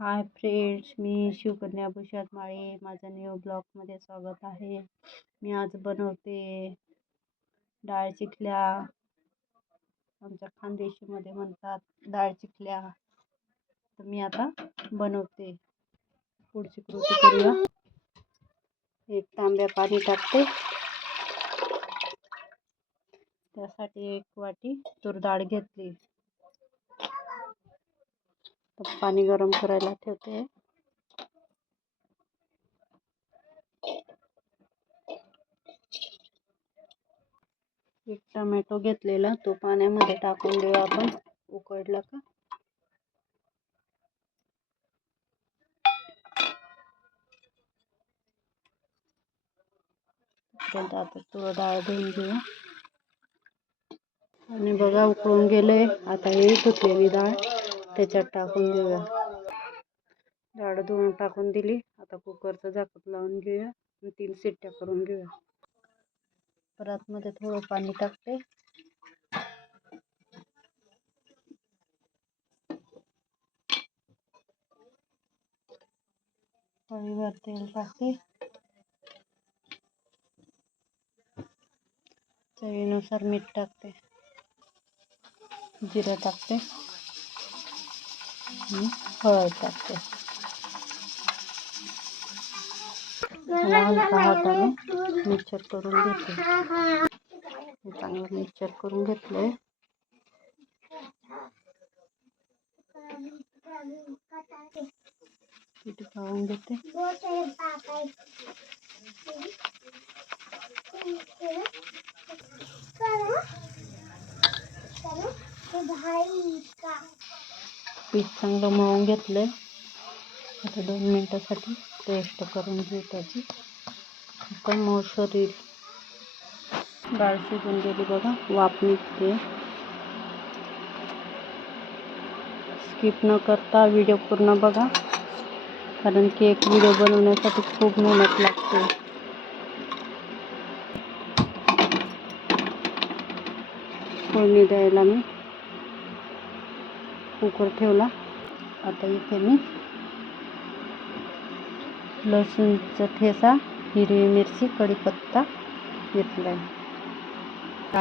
Hi friends, मी शिवकन्या भूषात माळी. माझं new ब्लॉगमध्ये स्वागत आहे. मी आज बनवते डाळ चिखल्या. आमच्या खानदेशीमध्ये म्हणतात डाळ चिखल्या. तर मी आता बनवते. पुढची कृती करूया. एक तांब्या पाणी टाकते. त्यासाठी एक वाटी तूर डाळ घेतली. पाणी गरम करायला ठेवते. एक टोमॅटो घेतलेला तो पाण्यामध्ये टाकून देऊ आपण. उकळला का आता तूर डाळ धुवून घेऊ. आणि बघा उकळून गेले. आता ही धुतलेली डाळ त्याच्यात टाकून देऊया. डाळ धुवून टाकून दिली. आता कुकरचं झाकण लावून घेऊया आणि 3 शिट्ट्या करून घेऊया. परत मध्ये थोडं पाणी टाकते. कढईवर तेल टाकते. चवीनुसार मीठ टाकते. जिरं टाकते. हळद टाकते. हलका हाताने मिक्सर करून घेते. चांगलं मिक्सर करून घेतलंय. पीठ पाहून घेते. पीठ चांगलं मळून घेतलंय. आता 2 मिनिटासाठी पेस्ट करून घेऊ त्याची. पण मऊसर येईल. डाळ शिजून गेली बघा. वाफ निघते. स्किप न करता व्हिडिओ पूर्ण बघा, कारण की एक व्हिडिओ बनवण्यासाठी खूप मेहनत लागते. फोडणी द्यायला मी कुकर ठेवला. आता इथे मी लसूणचा ठेचा, हिरवी मिरची, कढीपत्ता घेतलाय.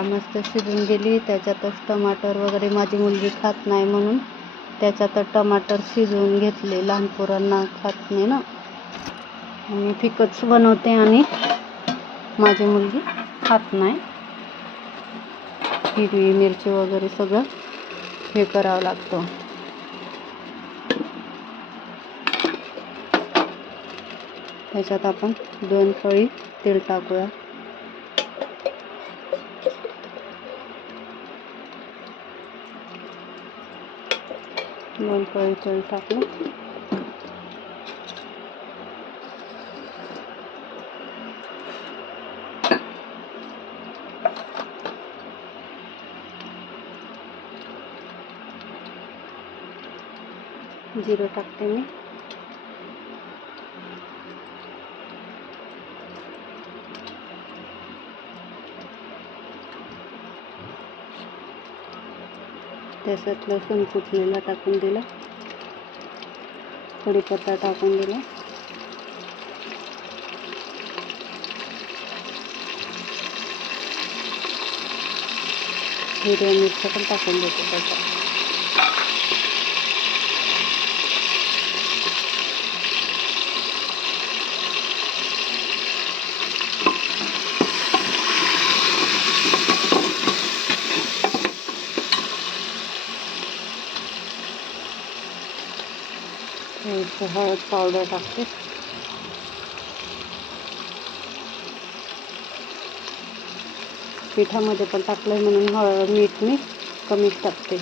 मस्त शिजून गेली. त्याच्यातच टमाटर वगैरे माझी मुलगी खात नाही म्हणून त्याच्यात टमाटर शिजवून घेतले. लहान पोरांना खात नाही ना. मी फिकच बनवते आणि माझी मुलगी खात नाही. हिरवी मिरची वगैरे सगळं हे करावं लागतं. त्याच्यात आपण 2 पळी तेल टाकूया. दोन पळी तेल टाकलं. जिरं टाकते मी. त्याच्यात लसूण कुटलेला टाकून दिला. कढीपत्ता टाकून दिला. हिरव्या मिरच्या पण टाकून देतो त्याच्यात. हळद पावडर टाकते. पिठामध्ये पण टाकलंय म्हणून हळद मीठ मी कमीच टाकते.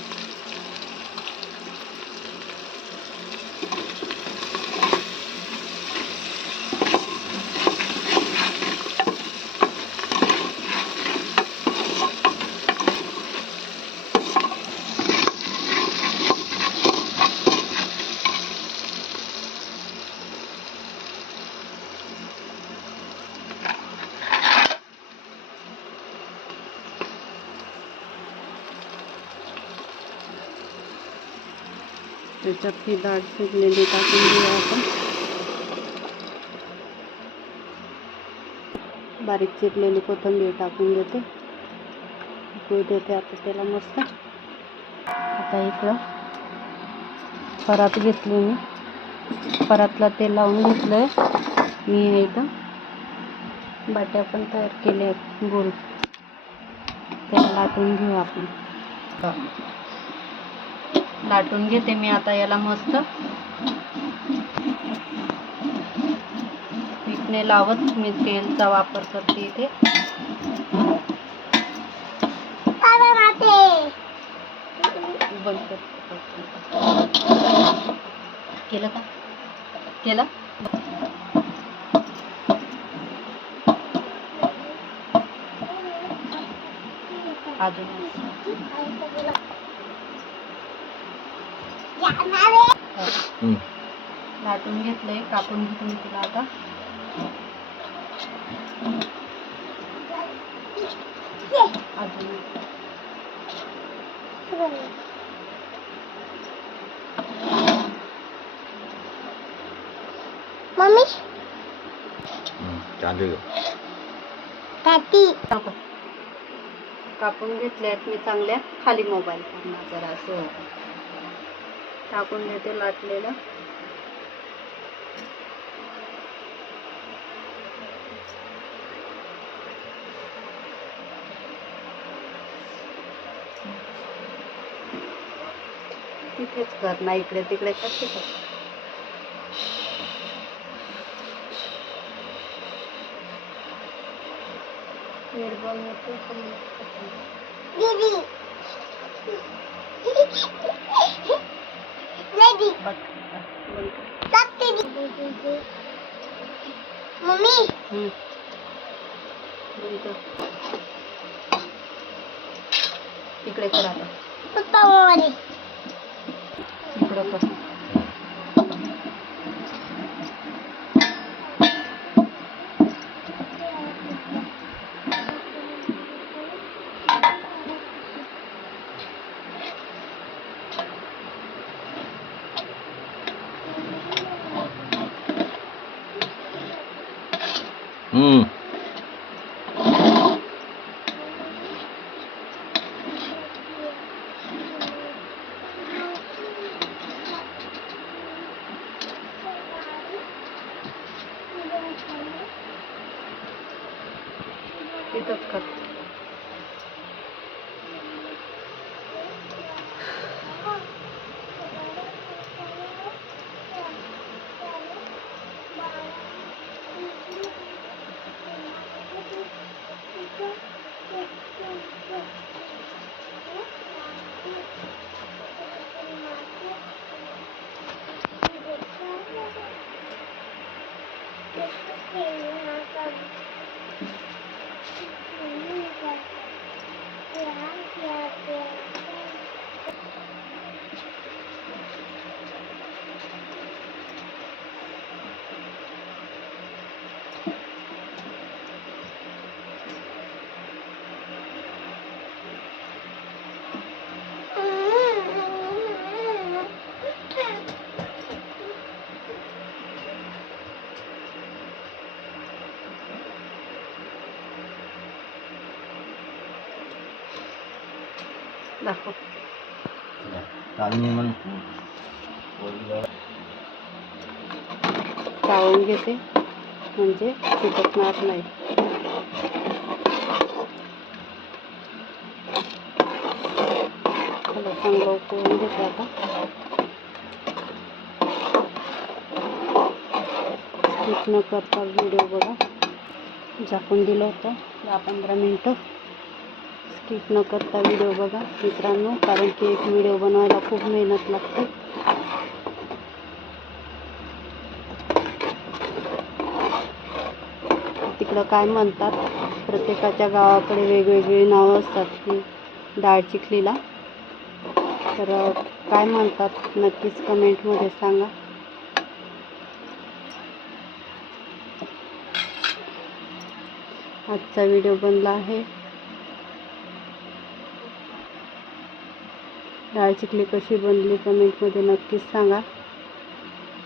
त्याच्यात ही डाळ शिजलेली टाकून घेऊया आपण. बारीक चिरलेली कोथिंबीर टाकून देते, उकळू देते आता त्याला मस्त. आता इकडं परात घेतली मी, परातला तेल लावून घेतलंय मी. इथं बाट्या पण तयार केल्या आहेत गोल, त्याला लाटून घेऊ आपण. लाटून घेते मी आता याला मस्त. पीठने लावत मी तेलचा वापर करते इथे. बंद कर. केलं का? केलं? अजून लाटून घेतलंय, कापून घेतो मी तुला आता. अजून मम्मी कापून घेतले आहेत मी चांगल्या. खाली मोबाईल करणार जरा असं टाकून देते लाटलेलं. तिथेच कर ना, इकडे तिकडे करते का? मम्मी इकडे कर आता. इकडे कर. इथंच कर. दाखव. चाळून घेते म्हणजे चिकटणार नाही. त्याला चांगलं उकळून घेते आता. स्किप न करता व्हिडिओ बघा. झाकून दिलं होतं 10-15 मिनटं. स्किप न करता व्हिडिओ बघा मित्रांनो, कारण की एक व्हिडिओ बनवायला खूप मेहनत लागते. तिकडं काय म्हणतात, प्रत्येकाच्या गावाकडे वेगवेगळी नावं असतात की डाळ चिखलीला. तर काय म्हणतात नक्कीच कमेंटमध्ये सांगा. आजचा व्हिडिओ बनला आहे. डाळ चिखली कशी बनली कमेंटमध्ये नक्कीच सांगा.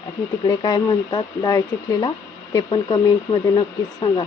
आणि तिकडे काय म्हणतात डाळ चिखलीला ते पण कमेंटमध्ये नक्कीच सांगा.